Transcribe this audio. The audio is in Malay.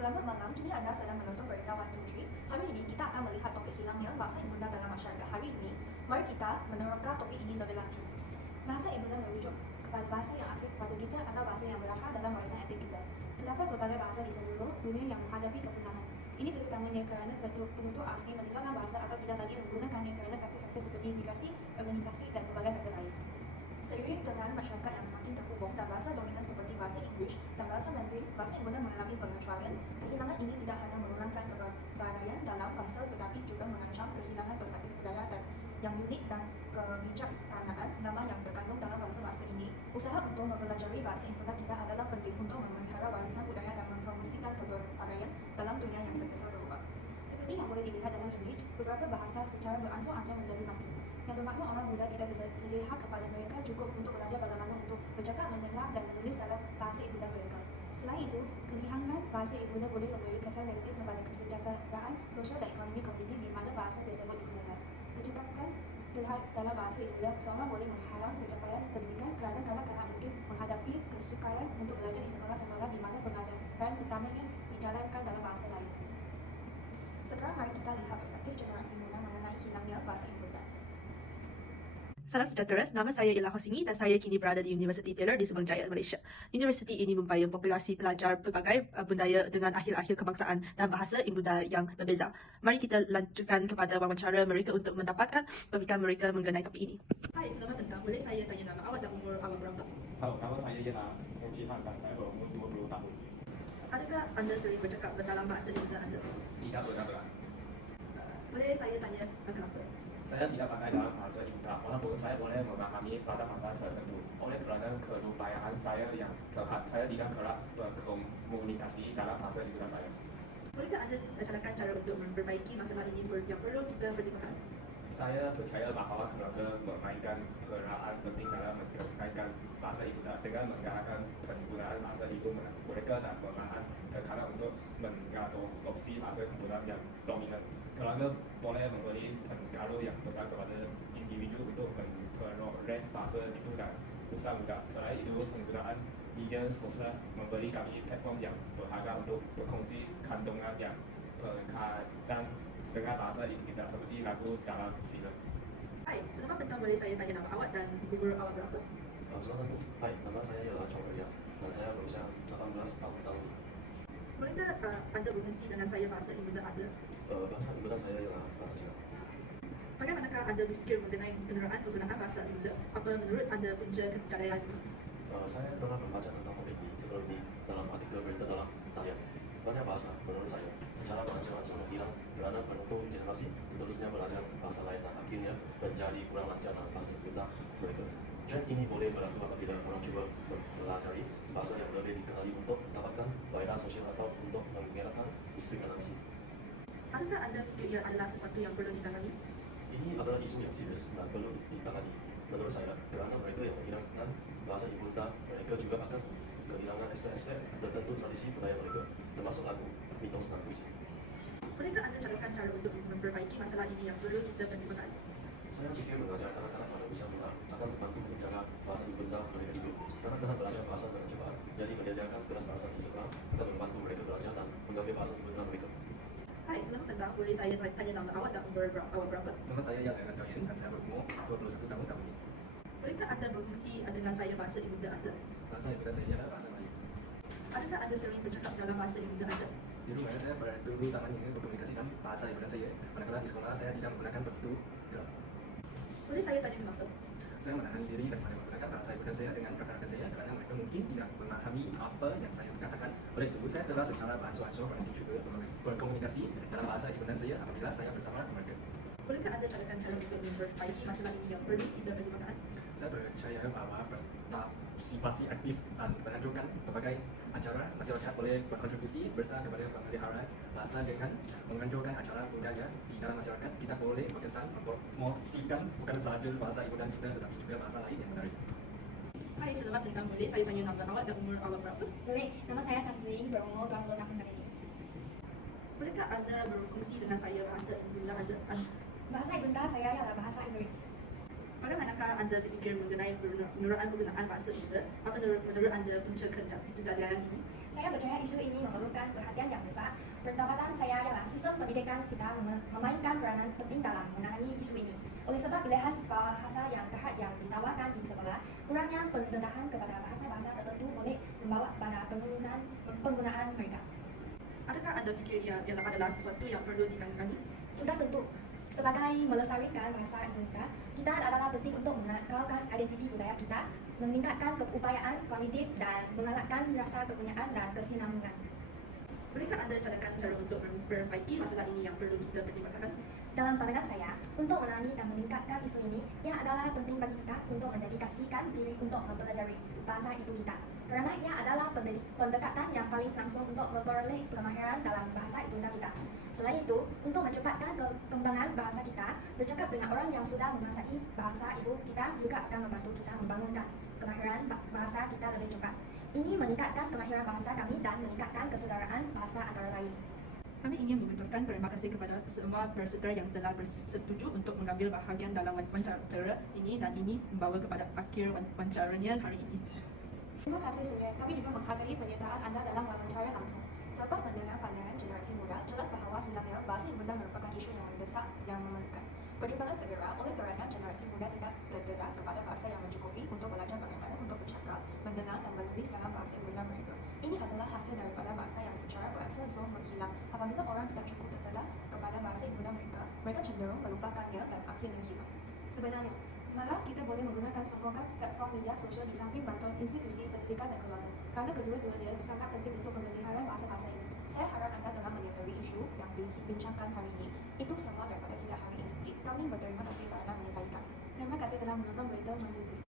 Selamat malam, kini Anda sedang menonton Berita 123. Hari ini kita akan melihat topik hilangnya bahasa ibunda dalam masyarakat hari ini. Mari kita menerangkan topik ini lebih lanjut. Bahasa ibunda merujuk kepada bahasa yang asli kepada kita atau bahasa yang berakar dalam warisan etnik kita. Terdapat berbagai bahasa di seluruh dunia yang menghadapi kepunahan. Ini terutamanya kerana penutur asli meninggalkan bahasa atau tidak lagi menggunakannya kerana faktor-faktor seperti migrasi, urbanisasi dan berbagai faktor lain. Seiring dengan masyarakat yang semakin terhubung dan bahasa dominan seperti bahasa Inggeris dan bahasa Mandarin, bahasa ibunda mengalami pengecualian. Kehilangan ini tidak hanya mengurangkan keberadaan dalam bahasa tetapi juga mengancam kehilangan perspektif budaya dan yang unik dan kebijaksanaan lama yang terkandung dalam bahasa ini. Usaha untuk mempelajari bahasa ibunda tidak adalah penting untuk memelihara warisan budaya dan mempromosikan keberadaan dalam dunia yang sentiasa berubah. Seperti yang boleh dilihat dalam image, beberapa bahasa secara beransur-ansur menjadi mati. Yang bermakna orang muda tidak terlihat kepada mereka cukup untuk belajar bagaimana untuk bercakap, mendengar dan menulis dalam bahasa ibunda mereka. Selain itu, kehilangan bahasa ibunda boleh memberi kesan negatif kepada kesejahteraan sosial dan ekonomi komuniti di mana bahasa tersebut digunakan. Kecekapan terhadap dalam bahasa ibunda seorang boleh menghalang pencapaian pendidikan kerana kanak-kanak mungkin menghadapi kesukaran untuk belajar di sekolah-sekolah di mana pengajaran utamanya dijalankan dalam bahasa lain. Sekarang mari kita lihat perspektif generasi muda mengenai hilangnya bahasa ibunda. Salam sejahtera, nama saya ialah Hosini dan saya kini berada di Universiti Taylor di Subang Jaya, Malaysia. Universiti ini membayang populasi pelajar pelbagai budaya dengan akhir-akhir kebangsaan dan bahasa ibunda yang berbeza. Mari kita lanjutkan kepada wawancara mereka untuk mendapatkan pemikiran mereka mengenai topik ini. Hai, selamat datang. Boleh saya tanya nama awak dan umur awak berapa? Halo, nama saya ialah Song Chihan dan saya berumur 20 tahun. Adakah Anda sering bercakap dalam bahasa ibunda Anda? Tidak benar-benar. Boleh saya tanya kenapa? Saya tidak pandai dalam bahasa ibunda, walaupun saya boleh memahami frasa-frasa tertentu. Oleh kerana kelupayaan saya yang terhad, saya tidak kerap berkomunikasi dalam bahasa ibunda saya. Bolehkah Anda ajarkan cara untuk memperbaiki masalah ini yang perlu kita pertimbangkan? Saya percaya bahawa keluarga memainkan peran penting dalam mengkaitkan bahasa ibunda dengan menggalakkan penggunaan bahasa ibu mereka dan menahan tekanan untuk mengadopsi bahasa ibunda yang dominan. Keluarga boleh memberi pengaruh yang besar kepada individu untuk memperoleh bahasa ibu dan usaha muda. Selain itu, penggunaan media sosial memberi kami platform yang berharga untuk berkongsi kandungan yang berkaitan dengan bahasa ibu kita seperti lagu dalam filem. Hai, selamat datang. Boleh saya tanya nama awak dan umur awak berapa? Selamat datang. Hai, nama saya ialah Chong Ria dan saya berusia 18 tahun. Bolehkah Anda berfungsi dengan saya bahasa ibunda Anda? Bahasa ibunda saya ialah bahasa Cina. Bagaimanakah Anda berfikir mengenai penggunaan bahasa ibunda? Apa menurut Anda punca kejayaan ini? Saya telah membaca tentang topik ini seperti dalam artikel berita dalam talian. Banyak bahasa, menurut saya, secara beransur-ansur hilang kerana penutur generasi seterusnya belajar bahasa lain dan akhirnya menjadi kurang lancar dalam bahasa ibunda mereka. Trend ini boleh berlaku apabila orang cuba mempelajari bahasa yang lebih dikenali untuk mendapatkan faedah sosial atau untuk mengelakkan diskriminasi. Adakah Anda fikir ia adalah sesuatu yang perlu ditangani? Ini adalah isu yang serius dan perlu ditangani. Menurut saya, kerana mereka yang menghilangkan bahasa ibunda, mereka juga akan kehilangan aspek-aspek tertentu tradisi budaya mereka, termasuk lagu, mitos dan puisi. Bolehkah Anda carikan cara untuk memperbaiki masalah ini yang perlu kita pertimbangkan? Saya fikir mengajar kanak-kanak pada usia muda akan membantu menjaga bahasa ibunda mereka hidup. Kanak-kanak belajar bahasa dengan cepat, jadi menyediakan kelas bahasa di sekolah akan membantu mereka belajar dan mengambil bahasa ibunda mereka. Hai, selamat datang. Boleh saya tanya nama awak dan umur awak berapa? Nama saya ialah Chow Yen dan saya berumur 21 tahun tahun ini. Bolehkah Anda berfungsi dengan saya bahasa ibunda Anda? Bahasa ibunda saya ialah bahasa Melayu. Adakah Anda sering bercakap dalam bahasa ibunda Anda? Jadi mana saya berdulu tangan ini berkomunikasikan bahasa ibunda saya. Manakala di sekolah saya tidak menggunakan begitu. Boleh saya tanya kenapa? Saya menahan diri daripada menggunakan bahasa ibunda saya dengan rakan-rakan saya kerana mereka mungkin tidak memahami apa yang saya katakan. Oleh itu, saya telah secara beransur-ansur berhenti juga berkomunikasi dalam bahasa ibunda saya apabila saya bersama mereka. Bolehkah Anda carikan cara untuk memperbaiki masalah ini yang perlu kita pertimbangkan? Saya percaya bahawa partisipasi aktif dan menunjukkan berbagai acara masyarakat boleh berkontribusi besar kepada pemeliharaan bahasa dengan menunjukkan acara budaya di dalam masyarakat. Kita boleh berkesan mempromosikan bukan sahaja bahasa ibunda kita tetapi juga bahasa lain yang menarik. Hai, selamat datang. Boleh saya tanya nama awak dan umur awak berapa? Boleh, nama saya Chang Ziying, berumur 20 tahun tahun ini. Bolehkah Anda berkongsi dengan saya bahasa ibunda Anda? Bahasa ibunda saya ialah bahasa Inggeris. Bagaimanakah Anda berfikir mengenai penggunaan bahasa ibunda? Apa menurut Anda punca kejayaan ini? Saya percaya isu ini memerlukan perhatian yang besar. Pendapatan saya ialah sistem pendidikan kita memainkan peranan penting dalam menangani isu ini. Oleh sebab pilihan bahasa yang tepat yang ditawarkan di sekolah, kurangnya pendedahan kepada bahasa-bahasa tertentu boleh membawa kepada penggunaan mereka. Adakah anda fikir ia adalah sesuatu yang perlu ditangani? Sudah tentu. Sebagai melestarikan bahasa Indonesia, kita adalah penting untuk mengekalkan identiti budaya kita, meningkatkan keupayaan kognitif dan mengalahkan rasa kepunyaan dan kesinambungan. Bolehkah anda cadangkan cara untuk memperbaiki masalah ini yang perlu kita pertimbangkan? Dalam pandangan saya, untuk menangani dan meningkatkan isu ini, ia adalah penting bagi kita untuk mendedikasikan diri untuk mempelajari bahasa ibu kita. Kerana ia adalah pendekatan yang paling langsung untuk memperoleh kemahiran dalam bahasa ibunda kita. Selain itu, untuk mencepatkan kekembangan bahasa kita, bercakap dengan orang yang sudah menguasai bahasa ibu kita juga akan membantu kita membangunkan kemahiran bahasa kita lebih cepat. Ini meningkatkan kemahiran bahasa kami dan meningkatkan kesedaraan bahasa antara lain. Kami ingin mengucapkan terima kasih kepada semua peserta yang telah bersetuju untuk mengambil bahagian dalam wawancara ini dan ini membawa kepada akhir wawancaranya hari ini. Terima kasih Surya. Kami juga menghargai penyertaan anda dalam wawancara langsung. Selepas mendengar pandangan generasi muda, jelas bahawa hilangnya bahasa ibunda merupakan isu yang mendesak yang memerlukan pertimbangan segera oleh kerana generasi muda tidak terdedah kepada bahasa yang mencukupi untuk belajar bagaimana untuk bercakap, mendengar dan menulis dalam bahasa ibunda mereka. Ini adalah hasil daripada bahasa yang secara beransur-ansur menghilang. Apabila orang tidak cukup terdedah kepada bahasa ibunda mereka, mereka cenderung melupakannya dan akhirnya hilang. Sebenarnya, malah kita boleh menggunakan sokongan platform media sosial di samping bantuan institusi pendidikan dan keluarga. Kerana kedua-duanya sangat penting untuk memelihara bahasa-bahasa ini. Saya harap anda telah menyadari isu yang dibincangkan hari ini. Itu semua daripada kita hari ini. Kami berterima kasih kerana menyertai kami. Terima kasih telah menonton berita Mandu TV.